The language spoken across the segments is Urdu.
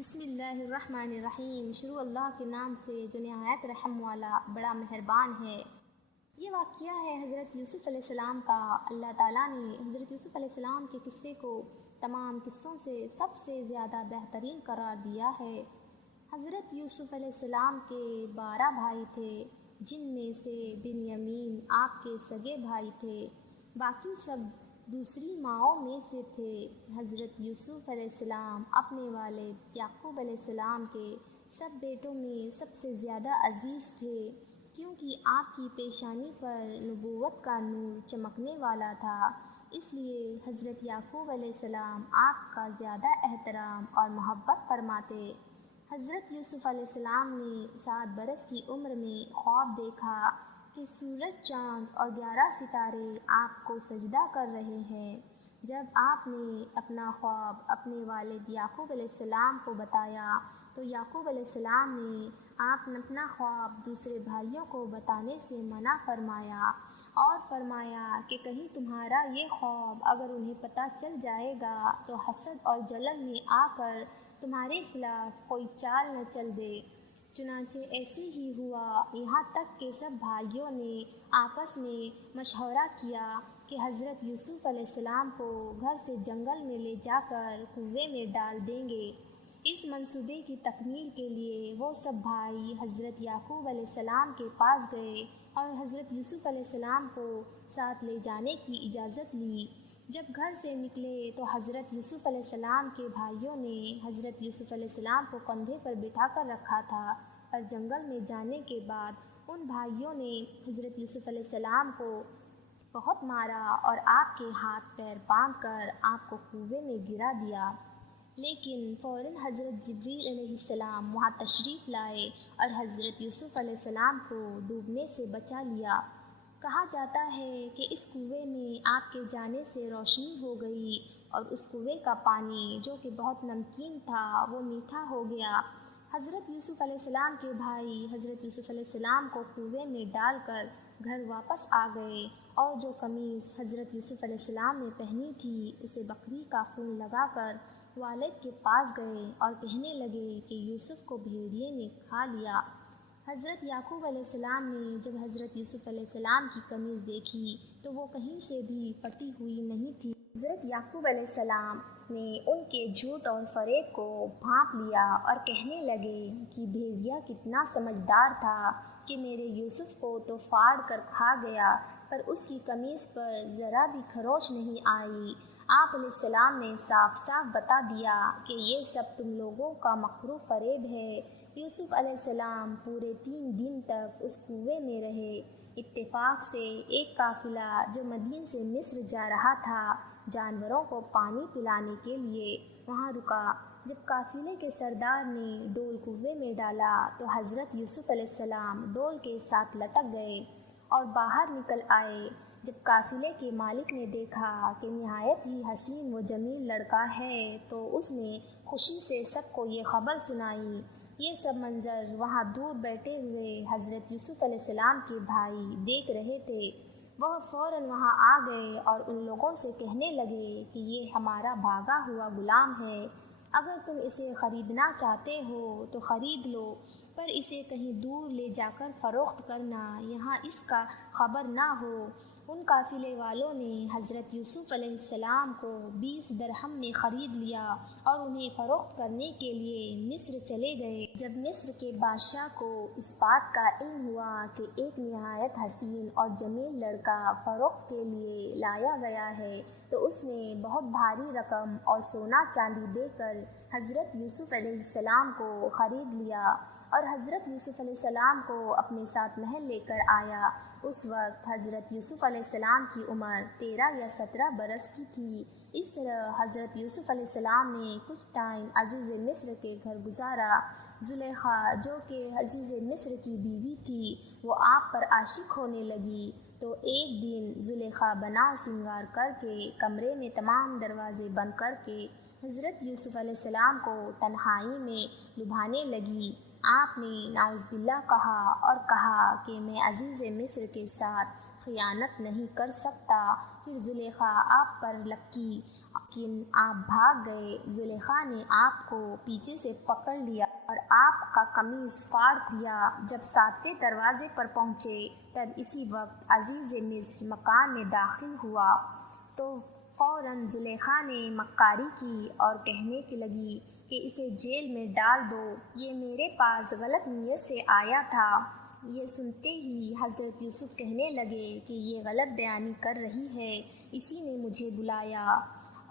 بسم اللہ الرحمن الرحیم۔ شروع اللہ کے نام سے جو نہایت رحم والا بڑا مہربان ہے۔ یہ واقعہ ہے حضرت یوسف علیہ السلام کا۔ اللہ تعالیٰ نے حضرت یوسف علیہ السلام کے قصے کو تمام قصوں سے سب سے زیادہ بہترین قرار دیا ہے۔ حضرت یوسف علیہ السلام کے 12 بھائی تھے، جن میں سے بنیامین آپ کے سگے بھائی تھے، باقی سب دوسری ماؤں میں سے تھے۔ حضرت یوسف علیہ السلام اپنے والد یعقوب علیہ السلام کے سب بیٹوں میں سب سے زیادہ عزیز تھے، کیونکہ آپ کی پیشانی پر نبوت کا نور چمکنے والا تھا، اس لیے حضرت یعقوب علیہ السلام آپ کا زیادہ احترام اور محبت فرماتے۔ حضرت یوسف علیہ السلام نے 7 برس کی عمر میں خواب دیکھا کہ سورج، چاند اور 11 ستارے آپ کو سجدہ کر رہے ہیں۔ جب آپ نے اپنا خواب اپنے والد یعقوب علیہ السلام کو بتایا تو یعقوب علیہ السلام نے اپنا خواب دوسرے بھائیوں کو بتانے سے منع فرمایا اور فرمایا کہ کہیں تمہارا یہ خواب اگر انہیں پتہ چل جائے گا تو حسد اور جلن میں آ کر تمہارے خلاف کوئی چال نہ چل دے۔ چنانچہ ایسے ہی ہوا، یہاں تک کہ سب بھائیوں نے آپس میں مشورہ کیا کہ حضرت یوسف علیہ السلام کو گھر سے جنگل میں لے جا کر کنویں میں ڈال دیں گے۔ اس منصوبے کی تکمیل کے لیے وہ سب بھائی حضرت یعقوب علیہ السلام کے پاس گئے اور حضرت یوسف علیہ السلام کو ساتھ لے جانے کی اجازت لی۔ جب گھر سے نکلے تو حضرت یوسف علیہ السلام کے بھائیوں نے حضرت یوسف علیہ السلام کو کندھے پر بٹھا کر رکھا تھا، اور جنگل میں جانے کے بعد ان بھائیوں نے حضرت یوسف علیہ السلام کو بہت مارا اور آپ کے ہاتھ پیر باندھ کر آپ کو کنویں میں گرا دیا۔ لیکن فوراً حضرت جبریل علیہ السلام وہاں تشریف لائے اور حضرت یوسف علیہ السلام کو ڈوبنے سے بچا لیا۔ کہا جاتا ہے کہ اس کنویں میں آپ کے جانے سے روشنی ہو گئی اور اس کنویں کا پانی جو کہ بہت نمکین تھا وہ میٹھا ہو گیا۔ حضرت یوسف علیہ السلام کے بھائی حضرت یوسف علیہ السلام کو کنویں میں ڈال کر گھر واپس آ گئے، اور جو قمیص حضرت یوسف علیہ السلام نے پہنی تھی اسے بکری کا خون لگا کر والد کے پاس گئے اور کہنے لگے کہ یوسف کو بھیڑیے نے کھا لیا۔ حضرت یعقوب علیہ السلام نے جب حضرت یوسف علیہ السلام کی قمیص دیکھی تو وہ کہیں سے بھی پھٹی ہوئی نہیں تھی۔ حضرت یعقوب علیہ السلام نے ان کے جھوٹ اور فریب کو بھانپ لیا اور کہنے لگے کہ بھیڑیا کتنا سمجھدار تھا کہ میرے یوسف کو تو پھاڑ کر کھا گیا، پر اس کی قمیص پر ذرا بھی خروش نہیں آئی۔ آپ علیہ السلام نے صاف صاف بتا دیا کہ یہ سب تم لوگوں کا مکر و فریب ہے۔ یوسف علیہ السلام پورے 3 دن تک اس کنویں میں رہے۔ اتفاق سے ایک قافلہ جو مدین سے مصر جا رہا تھا جانوروں کو پانی پلانے کے لیے وہاں رکا۔ جب قافلے کے سردار نے ڈول کنویں میں ڈالا تو حضرت یوسف علیہ السلام ڈول کے ساتھ لٹک گئے اور باہر نکل آئے۔ جب قافلے کے مالک نے دیکھا کہ نہایت ہی حسین و جمیل لڑکا ہے تو اس نے خوشی سے سب کو یہ خبر سنائی۔ یہ سب منظر وہاں دور بیٹھے ہوئے حضرت یوسف علیہ السلام کے بھائی دیکھ رہے تھے۔ وہ فوراً وہاں آ گئے اور ان لوگوں سے کہنے لگے کہ یہ ہمارا بھاگا ہوا غلام ہے، اگر تم اسے خریدنا چاہتے ہو تو خرید لو، پر اسے کہیں دور لے جا کر فروخت کرنا، یہاں اس کا خبر نہ ہو۔ ان قافلے والوں نے حضرت یوسف علیہ السلام کو 20 درہم میں خرید لیا اور انہیں فروخت کرنے کے لیے مصر چلے گئے۔ جب مصر کے بادشاہ کو اس بات کا علم ہوا کہ ایک نہایت حسین اور جمیل لڑکا فروخت کے لیے لایا گیا ہے تو اس نے بہت بھاری رقم اور سونا چاندی دے کر حضرت یوسف علیہ السلام کو خرید لیا اور حضرت یوسف علیہ السلام کو اپنے ساتھ محل لے کر آیا۔ اس وقت حضرت یوسف علیہ السلام کی عمر 13 یا 17 برس کی تھی۔ اس طرح حضرت یوسف علیہ السلام نے کچھ ٹائم عزیز مصر کے گھر گزارا۔ زلیخا جو کہ عزیز مصر کی بیوی تھی وہ آپ پر عاشق ہونے لگی، تو ایک دن زلیخا بنا سنگار کر کے کمرے میں تمام دروازے بند کر کے حضرت یوسف علیہ السلام کو تنہائی میں لبھانے لگی۔ آپ نے نعوذ باللہ کہا اور کہا کہ میں عزیز مصر کے ساتھ خیانت نہیں کر سکتا۔ پھر زلیخا آپ پر لپکی لیکن آپ بھاگ گئے۔ زلیخا نے آپ کو پیچھے سے پکڑ لیا اور آپ کا قمیص پھاڑ دیا۔ جب 7ویں دروازے پر پہنچے تب اسی وقت عزیز مصر مکان میں داخل ہوا تو فوراً زلیخا نے مکاری کی اور کہنے لگی کہ اسے جیل میں ڈال دو، یہ میرے پاس غلط نیت سے آیا تھا۔ یہ سنتے ہی حضرت یوسف کہنے لگے کہ یہ غلط بیانی کر رہی ہے، اسی نے مجھے بلایا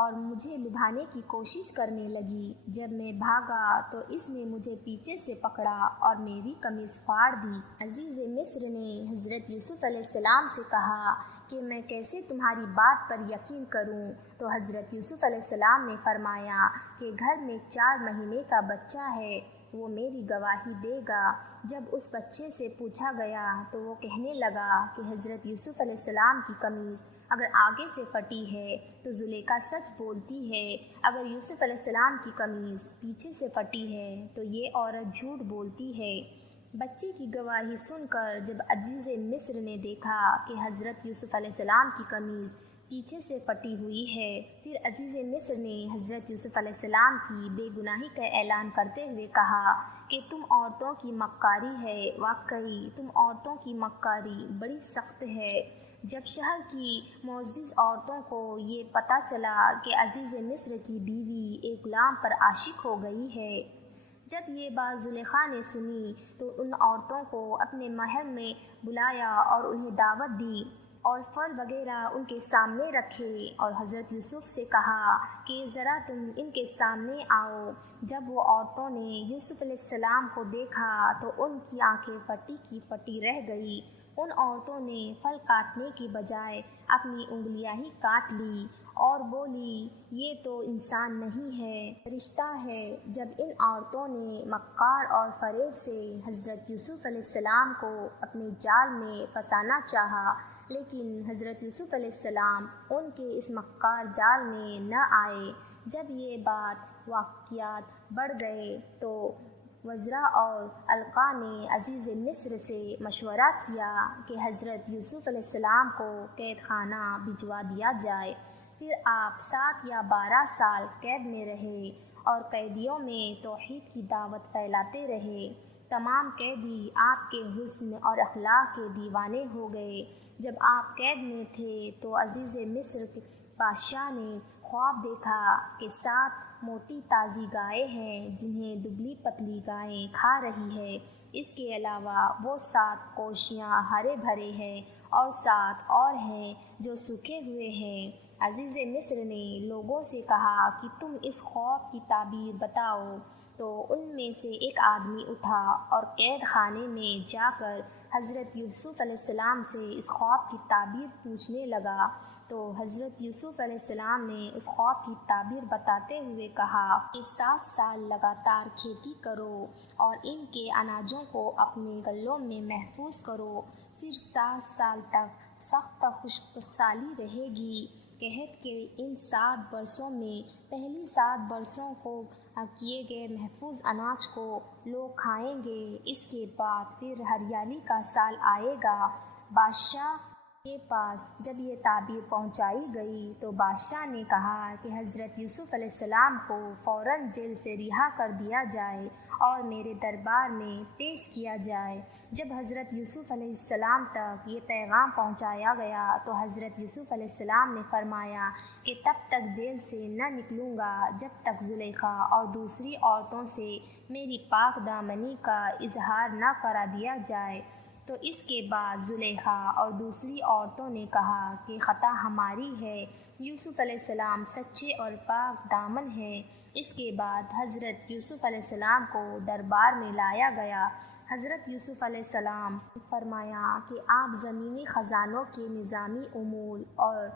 اور مجھے لبھانے کی کوشش کرنے لگی۔ جب میں بھاگا تو اس نے مجھے پیچھے سے پکڑا اور میری قمیص پھاڑ دی۔ عزیز مصر نے حضرت یوسف علیہ السلام سے کہا کہ میں کیسے تمہاری بات پر یقین کروں؟ تو حضرت یوسف علیہ السلام نے فرمایا کہ گھر میں 4 مہینے کا بچہ ہے، وہ میری گواہی دے گا۔ جب اس بچے سے پوچھا گیا تو وہ کہنے لگا کہ حضرت یوسف علیہ السلام کی قمیص اگر آگے سے پھٹی ہے تو زلیخا سچ بولتی ہے، اگر یوسف علیہ السلام کی قمیص پیچھے سے پھٹی ہے تو یہ عورت جھوٹ بولتی ہے۔ بچے کی گواہی سن کر جب عزیز مصر نے دیکھا کہ حضرت یوسف علیہ السلام کی قمیص پیچھے سے پھٹی ہوئی ہے، پھر عزیز مصر نے حضرت یوسف علیہ السلام کی بے گناہی کا اعلان کرتے ہوئے کہا کہ تم عورتوں کی مکاری ہے، واقعی تم عورتوں کی مکاری بڑی سخت ہے۔ جب شہر کی معزز عورتوں کو یہ پتہ چلا کہ عزیز مصر کی بیوی ایک غلام پر عاشق ہو گئی ہے، جب یہ بات زلیخا نے سنی تو ان عورتوں کو اپنے محل میں بلایا اور انہیں دعوت دی اور پھل وغیرہ ان کے سامنے رکھے اور حضرت یوسف سے کہا کہ ذرا تم ان کے سامنے آؤ۔ جب وہ عورتوں نے یوسف علیہ السلام کو دیکھا تو ان کی آنکھیں پھٹی کی پھٹی رہ گئی۔ ان عورتوں نے پھل کاٹنے کی بجائے اپنی انگلیاں ہی کاٹ لی اور بولی یہ تو انسان نہیں ہے، فرشتہ ہے۔ جب ان عورتوں نے مکار اور فریب سے حضرت یوسف علیہ السلام کو اپنے جال میں پھنسانا چاہا، لیکن حضرت یوسف علیہ السلام ان کے اس مکار جال میں نہ آئے۔ جب یہ واقعات بڑھ گئے تو وزراء اور علقاء نے عزیز مصر سے مشورہ کیا کہ حضرت یوسف علیہ السلام کو قید خانہ بھجوا دیا جائے۔ پھر آپ 7 یا 12 سال قید میں رہے اور قیدیوں میں توحید کی دعوت پھیلاتے رہے۔ تمام قیدی آپ کے حسن اور اخلاق کے دیوانے ہو گئے۔ جب آپ قید میں تھے تو عزیز مصر کے بادشاہ نے خواب دیکھا کہ 7 موٹی تازی گائیں ہیں جنہیں دبلی پتلی گائیں کھا رہی ہے۔ اس کے علاوہ وہ 7 کوشیاں ہرے بھرے ہیں اور 7 اور ہیں جو سوکھے ہوئے ہیں۔ عزیز مصر نے لوگوں سے کہا کہ تم اس خواب کی تعبیر بتاؤ۔ تو ان میں سے ایک آدمی اٹھا اور قید خانے میں جا کر حضرت یوسف علیہ السلام سے اس خواب کی تعبیر پوچھنے لگا۔ تو حضرت یوسف علیہ السلام نے اس خواب کی تعبیر بتاتے ہوئے کہا کہ 7 سال لگاتار کھیتی کرو اور ان کے اناجوں کو اپنے غلوں میں محفوظ کرو، پھر 7 سال تک سخت خشک سالی رہے گی، قحط کے ان 7 برسوں میں پہلی 7 برسوں کو کیے گئے محفوظ اناج کو لوگ کھائیں گے، اس کے بعد پھر ہریالی کا سال آئے گا۔ بادشاہ کے پاس جب یہ تعبیر پہنچائی گئی تو بادشاہ نے کہا کہ حضرت یوسف علیہ السلام کو فوراً جیل سے رہا کر دیا جائے اور میرے دربار میں پیش کیا جائے۔ جب حضرت یوسف علیہ السلام تک یہ پیغام پہنچایا گیا تو حضرت یوسف علیہ السلام نے فرمایا کہ تب تک جیل سے نہ نکلوں گا جب تک زلیخا اور دوسری عورتوں سے میری پاک دامنی کا اظہار نہ کرا دیا جائے۔ تو اس کے بعد زلیخا اور دوسری عورتوں نے کہا کہ خطا ہماری ہے، یوسف علیہ السلام سچے اور پاک دامن ہیں۔ اس کے بعد حضرت یوسف علیہ السلام کو دربار میں لایا گیا۔ حضرت یوسف علیہ السلام نے فرمایا کہ آپ زمینی خزانوں کے نظامی امور اور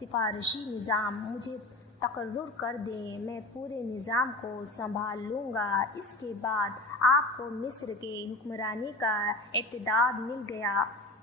سفارشی نظام مجھے تقرر کر دیں، میں پورے نظام کو سنبھال لوں گا۔ اس کے بعد آپ کو مصر کے حکمرانی کا اقتدار مل گیا۔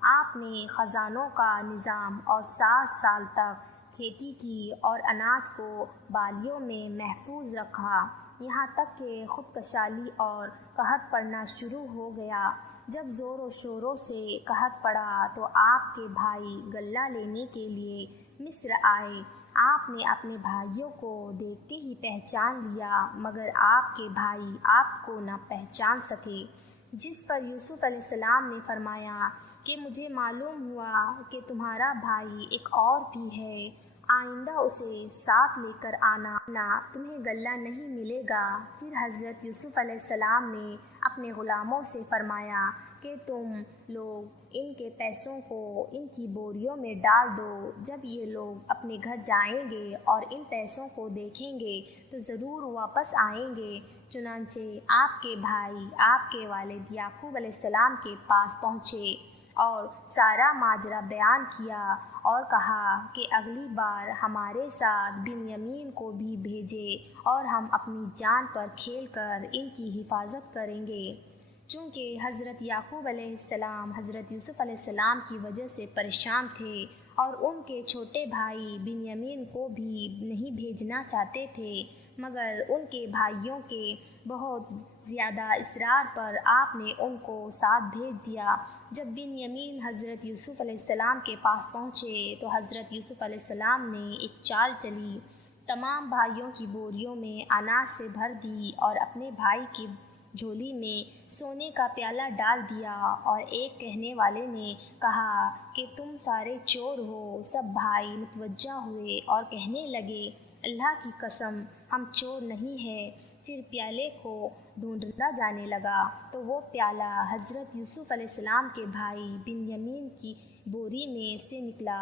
آپ نے خزانوں کا نظام اور 7 سال تک کھیتی کی اور اناج کو بالیوں میں محفوظ رکھا، یہاں تک کہ خود کشالی اور قحط پڑنا شروع ہو گیا۔ جب زور و شوروں سے قحط پڑا تو آپ کے بھائی غلہ لینے کے لیے مصر آئے۔ آپ نے اپنے بھائیوں کو دیکھتے ہی پہچان لیا، مگر آپ کے بھائی آپ کو نہ پہچان سکے، جس پر یوسف علیہ السلام نے فرمایا کہ مجھے معلوم ہوا کہ تمہارا بھائی ایک اور بھی ہے، آئندہ اسے ساتھ لے کر آنا، تمہیں غلہ نہیں ملے گا۔ پھر حضرت یوسف علیہ السلام نے اپنے غلاموں سے فرمایا کہ تم لوگ ان کے پیسوں کو ان کی بوریوں میں ڈال دو، جب یہ لوگ اپنے گھر جائیں گے اور ان پیسوں کو دیکھیں گے تو ضرور واپس آئیں گے۔ چنانچہ آپ کے بھائی آپ کے والد یعقوب علیہ السلام کے پاس پہنچے اور سارا ماجرا بیان کیا اور کہا کہ اگلی بار ہمارے ساتھ بنیامین کو بھی بھیجے اور ہم اپنی جان پر کھیل کر ان کی حفاظت کریں گے۔ چونکہ حضرت یعقوب علیہ السلام حضرت یوسف علیہ السلام کی وجہ سے پریشان تھے اور ان کے چھوٹے بھائی بنیامین کو بھی نہیں بھیجنا چاہتے تھے، مگر ان کے بھائیوں کے بہت زیادہ اصرار پر آپ نے ان کو ساتھ بھیج دیا۔ جب بنیامین حضرت یوسف علیہ السلام کے پاس پہنچے تو حضرت یوسف علیہ السلام نے ایک چال چلی، تمام بھائیوں کی بوریوں میں اناج سے بھر دی اور اپنے بھائی کی جھولی میں سونے کا پیالہ ڈال دیا، اور ایک کہنے والے نے کہا کہ تم سارے چور ہو۔ سب بھائی متوجہ ہوئے اور کہنے لگے اللہ کی قسم ہم چور نہیں ہیں۔ پھر پیالے کو ڈھونڈا جانے لگا تو وہ پیالہ حضرت یوسف علیہ السلام کے بھائی بنیامین کی بوری میں سے نکلا۔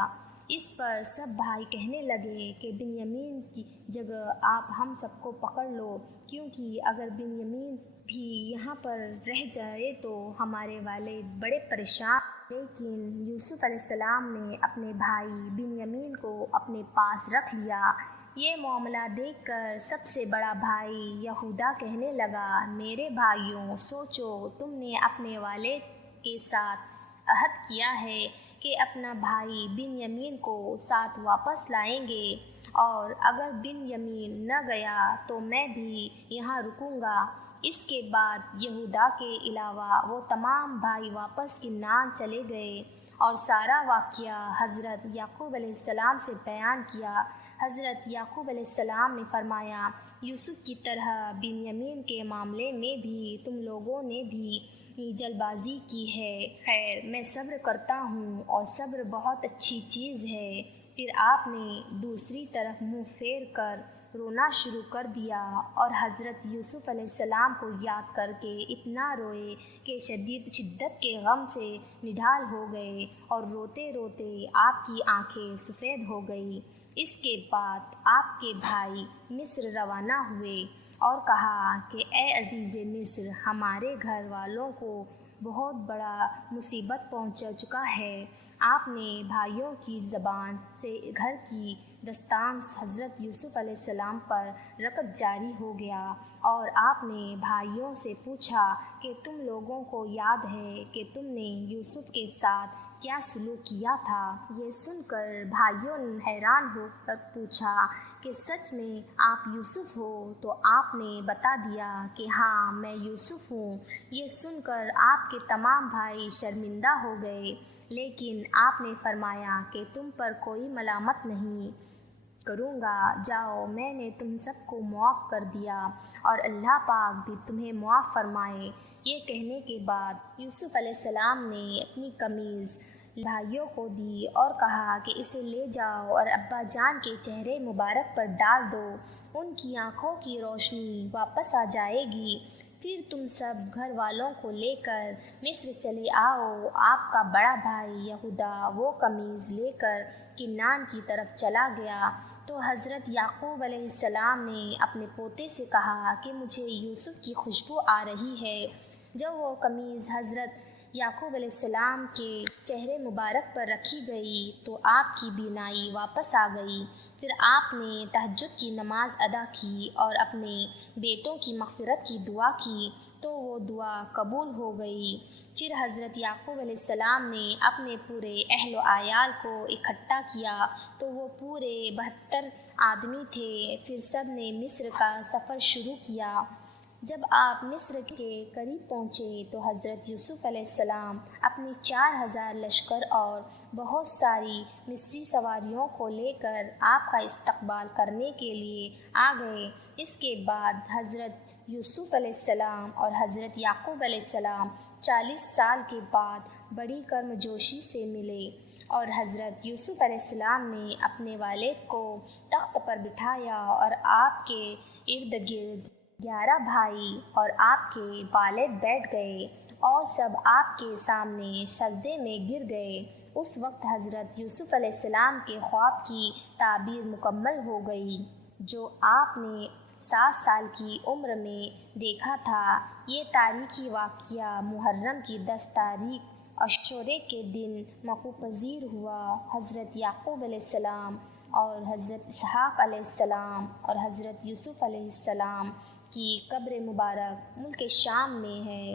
اس پر سب بھائی کہنے لگے کہ بنیامین کی جگہ آپ ہم سب کو پکڑ لو، کیونکہ اگر بنیامین بھی یہاں پر رہ جائے تو ہمارے والد بڑے پریشان۔ لیکن یوسف علیہ السلام نے اپنے بھائی بنیامین کو اپنے پاس رکھ لیا۔ یہ معاملہ دیکھ کر سب سے بڑا بھائی یہودا کہنے لگا میرے بھائیوں، سوچو تم نے اپنے والد کے ساتھ عہد کیا ہے کہ اپنا بھائی بنیامین کو ساتھ واپس لائیں گے، اور اگر بنیامین نہ گیا تو میں بھی یہاں رکوں گا۔ اس کے بعد یہودا کے علاوہ وہ تمام بھائی واپس کنعان چلے گئے اور سارا واقعہ حضرت یعقوب علیہ السلام سے بیان کیا۔ حضرت یعقوب علیہ السلام نے فرمایا یوسف کی طرح بنیامین کے معاملے میں بھی تم لوگوں نے بھی جلد بازی کی ہے، خیر میں صبر کرتا ہوں اور صبر بہت اچھی چیز ہے۔ پھر آپ نے دوسری طرف منہ پھیر کر رونا شروع کر دیا اور حضرت یوسف علیہ السلام کو یاد کر کے اتنا روئے کہ شدت کے غم سے نڈھال ہو گئے اور روتے روتے آپ کی آنکھیں سفید ہو گئی۔ اس کے بعد آپ کے بھائی مصر روانہ ہوئے اور کہا کہ اے عزیز مصر، ہمارے گھر والوں کو بہت بڑا مصیبت پہنچ چکا ہے۔ آپ نے بھائیوں کی زبان سے گھر کی داستان حضرت یوسف علیہ السلام پر رقط جاری ہو گیا اور آپ نے بھائیوں سے پوچھا کہ تم لوگوں کو یاد ہے کہ تم نے یوسف کے ساتھ کیا سلوک کیا تھا؟ یہ سن کر بھائیوں نے حیران ہو کر پوچھا کہ سچ میں آپ یوسف ہو؟ تو آپ نے بتا دیا کہ ہاں میں یوسف ہوں۔ یہ سن کر آپ کے تمام بھائی شرمندہ ہو گئے، لیکن آپ نے فرمایا کہ تم پر کوئی ملامت نہیں کروں گا، جاؤ میں نے تم سب کو معاف کر دیا اور اللہ پاک بھی تمہیں معاف فرمائے۔ یہ کہنے کے بعد یوسف علیہ السلام نے اپنی قمیض بھائیوں کو دی اور کہا کہ اسے لے جاؤ اور ابا جان کے چہرے مبارک پر ڈال دو، ان کی آنکھوں کی روشنی واپس آ جائے گی۔ پھر تم سب گھر والوں کو لے کر مصر چلے آؤ۔ آپ کا بڑا بھائی یہودا وہ قمیض لے کر کنعان کی طرف چلا گیا تو حضرت یعقوب علیہ السلام نے اپنے پوتے سے کہا کہ مجھے یوسف کی خوشبو آ رہی ہے۔ جب وہ قمیض حضرت یعقوب علیہ السلام کے چہرے مبارک پر رکھی گئی تو آپ کی بینائی واپس آ گئی۔ پھر آپ نے تہجد کی نماز ادا کی اور اپنے بیٹوں کی مغفرت کی دعا کی تو وہ دعا قبول ہو گئی۔ پھر حضرت یعقوب علیہ السلام نے اپنے پورے اہل و عیال کو اکٹھا کیا تو وہ پورے 72 آدمی تھے۔ پھر سب نے مصر کا سفر شروع کیا۔ جب آپ مصر کے قریب پہنچے تو حضرت یوسف علیہ السلام اپنی 4000 لشکر اور بہت ساری مصری سواریوں کو لے کر آپ کا استقبال کرنے کے لیے آ گئے۔ اس کے بعد حضرت یوسف علیہ السلام اور حضرت یعقوب علیہ السلام 40 سال کے بعد بڑی گرمجوشی سے ملے اور حضرت یوسف علیہ السلام نے اپنے والد کو تخت پر بٹھایا اور آپ کے ارد گرد 11 بھائی اور آپ کے والد بیٹھ گئے اور سب آپ کے سامنے سجدے میں گر گئے۔ اس وقت حضرت یوسف علیہ السلام کے خواب کی تعبیر مکمل ہو گئی جو آپ نے 7 سال کی عمر میں دیکھا تھا۔ یہ تاریخی واقعہ محرم کی 10 تاریخ عاشوراء کے دن وقوع پذیر ہوا۔ حضرت یعقوب علیہ السلام اور حضرت اسحاق علیہ السلام اور حضرت یوسف علیہ السلام کی قبر مبارک ملک شام میں ہے۔